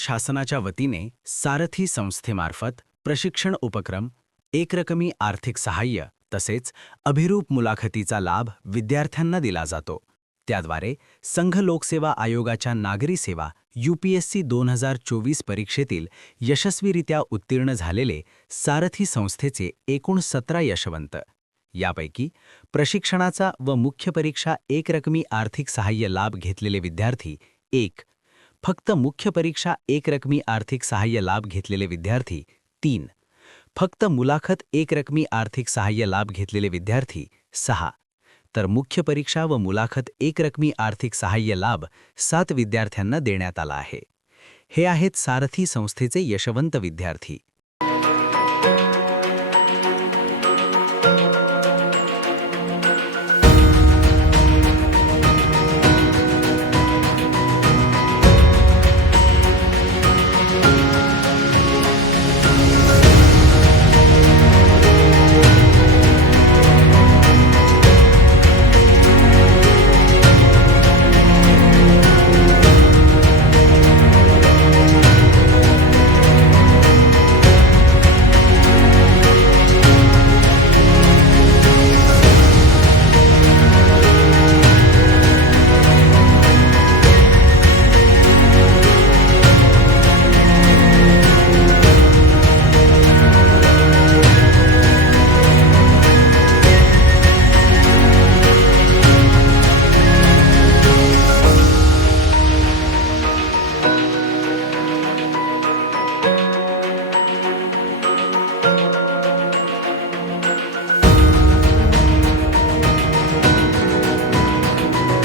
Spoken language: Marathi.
शासनाच्या वतीने सारथी संस्थेमार्फत प्रशिक्षण उपक्रम, एकरकमी आर्थिक सहाय्य तसेच अभिरूप मुलाखतीचा लाभ विद्यार्थ्यांना दिला जातो. त्याद्वारे संघ लोकसेवा आयोगाच्या नागरी सेवा UPSC 2024 परीक्षेतील यशस्वीरित्या उत्तीर्ण झालेले सारथी संस्थेचे एकूण 17 यशवंत. यापैकी प्रशिक्षणाचा व मुख्य परीक्षा एकरकमी आर्थिक सहाय्य लाभ घेतलेले विद्यार्थी 1, फक्त मुख्य परीक्षा एकरकमी आर्थिक सहाय्य लाभ घेतलेले विद्यार्थी 3, फक्त मुलाखत एकरकमी आर्थिक सहाय्य लाभ घेतलेले विद्यार्थी 6, तर मुख्य परीक्षा व मुलाखत एकरकमी आर्थिक सहाय्य लाभ 7 विद्यार्थ्यांना देण्यात आला आहे. हे आहेत सारथी संस्थेचे यशवंत विद्यार्थी.